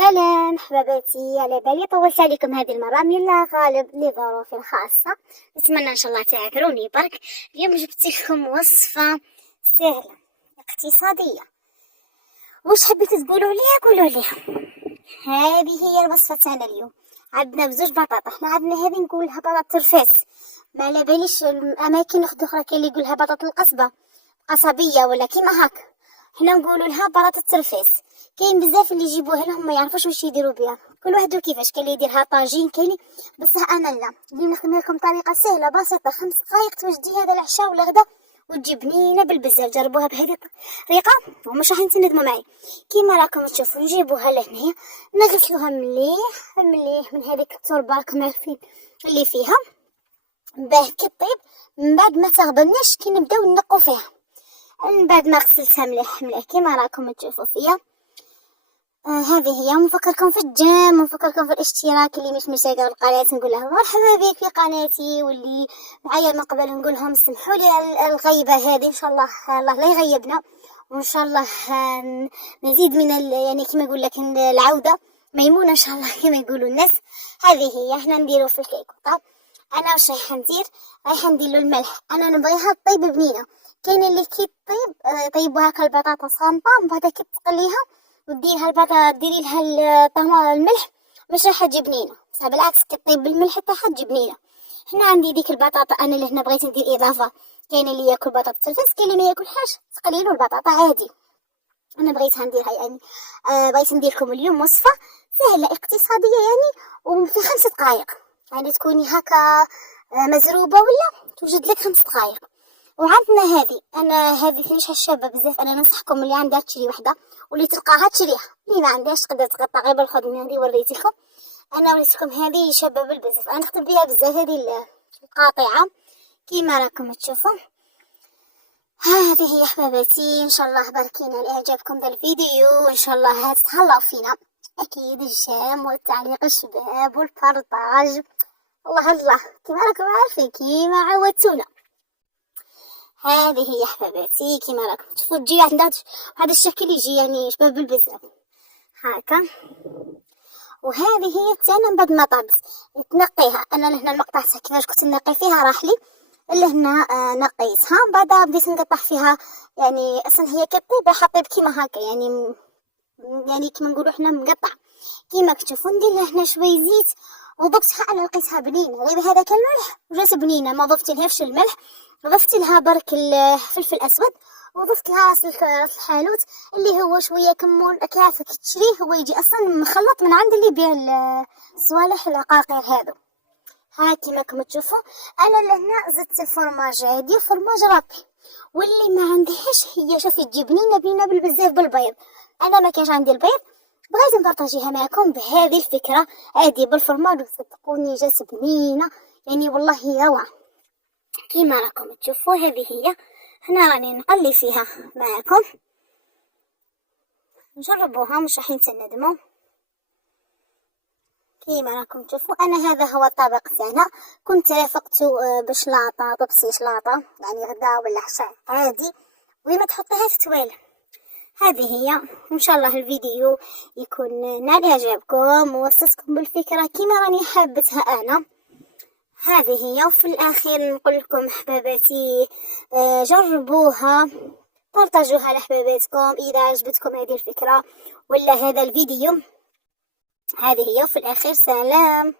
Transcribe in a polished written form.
سلام حباباتي، على بالي طولت عليكم هذه المرة من لا غالب لظروف خاصة. نتمنى ان شاء الله تعذروني برك. اليوم جبت لكم وصفة سهلة اقتصادية. واش حبيتوا تقولوا لي؟ قولوا لي. هذه هي الوصفة تاعنا اليوم. عندنا بزوج بطاطا، حنا عندنا هذه نقولها بطاطا ترفاس، ما على باليش الاماكن اخرى كاين اللي يقولها بطاطا القصبة قصبية ولا كيما هكا، حنا نقولوا لها بطاطا ترفاس. كاين بزاف اللي يجيبوها لهم ما يعرفوش واش يديروا بها، كل واحد كيفاش، كاين اللي يديرها طاجين، كاين بصح انا لا، اللي نخدم لكم طريقه سهله بسيطه 5 دقائق توجدي هذا العشاء ولا غدا وتجي بنينه بالبزاف. جربوها بهذه الطريقه ومش راح تندموا معي. كيما راكم تشوفوا نجيبوها لهنايا، نغسلوها مليح مليح من هذيك التربه راكم عارفين اللي فيها، باه كي طيب من بعد ما تغبناش كي نبداو نقوا فيها. من بعد ما غسلتها مليح مليح كيما راكم تشوفوا فيا. هذه هي. نفكركم في الجيم ونفكركم في الاشتراك. اللي مش مشترك القناة نقول له مرحبا بك في قناتي، واللي معايا من قبل نقول لهم سمحوا لي الغيبة هذه، ان شاء الله الله لا يغيبنا، وان شاء الله نزيد من يعني كما يقول لك العودة ميمونة ان شاء الله كما يقولوا الناس. هذه هي. احنا نديرو في الكيك. طب انا واش رايحه ندير؟ رايحه ندير له الملح. انا نبغيها طيب بنينه. كاين اللي كي طيب طيبوا هكا البطاطا صامطه، من بعد كي تقليها وديرها البطاطا ديري لها طهمه الملح مش راح تجي بنينه، بصح بالعكس كي طيب بالملح تاعها تجي بنينه. هنا عندي ديك البطاطا انا اللي هنا بغيت ندير اضافه. كاين اللي ياكل بطاطا تلفز، كاين اللي ما ياكلهاش تقليلو البطاطا عادي. انا بغيتها نديرها يعني بغيت ندير لكم اليوم وصفه سهله اقتصاديه يعني، وفي 5 دقائق يعني تكوني هكا مزروبه ولا توجد لك 5 دقائق. وعندنا هذه، انا هذه مش هالشابه بزاف، انا ننصحكم اللي عندها تشري وحده واللي تلقاها تشريها، اللي ما عندهاش تقدر تقطع غير بالخد من هذه وريت لكم. انا وريت لكم هذه شابه بالبزاف، انا نخدم بها بزاف هذه القاطعه كيما راكم تشوفوا. هذه هي حباباتي. ان شاء الله باركينا لاعجابكم ذا الفيديو، وان شاء الله هتتهلاو فينا اكيد. الجيم والتعليق الشباب والبارطاج، الله الله كيما راكم عارفين كيما عودتونا. هذه هي حباباتي كيما راكم تشوفوا تجي عندها هذا الشكل يجي يعني شباب بالبزاف هكا. وهذه هي الثانيه من بعد ما طابت تنقيها. انا لهنا المقطع كيفاش كنت نقي فيها راح لي اللي هنا نقيتها، من بعد بديت نقطع فيها يعني اصلا هي كطيب راح طيب كيما هكا يعني كيما نقولوا حنا مقطع كيما كتشوفوا. ندير لها هنا شويه زيت وضفتها، انا لقيتها بنينه غير بهذاك الملح وجات بنينه، ما ضفت لهاش الملح، ضفت لها برك الفلفل الاسود، وضفت لها راس الحانوت اللي هو شويه كمون كيف تشريه، هو يجي اصلا مخلط من عند اللي يبيع الصوالح العقاقير هذو. ها كيما راكم تشوفوا. انا لهنا زدت الفرماج عادي، فرماج رابي، واللي ما عندهاش هي شوفي تجي بنينه بالبزاف بالبيض. انا ما كانش عندي البيض، بغيت نبارطاجيها معكم بهذه الفكره عادي بالفرماج، وصدقوني جات بنينه يعني والله روعه كيما راكم تشوفوا. هذه هي. هنا راني نقلي فيها معكم، نجربوها مش راح تندموا. كيما راكم تشوفوا انا هذا هو الطبق تاعنا. كنت رافقته بشلاطه، طبسي شلاطه يعني غدا ولا عشاء عادي، وما تحطيهاش توالي. هذه هي. ان شاء الله الفيديو يكون نال اعجابكم ووصلتكم بالفكره كيما راني حابتها انا. هذه هي. وفي الاخير نقول لكم حباباتي جربوها، بارطاجوها لحباباتكم اذا عجبتكم هذه الفكره ولا هذا الفيديو. هذه هي. وفي الاخير سلام.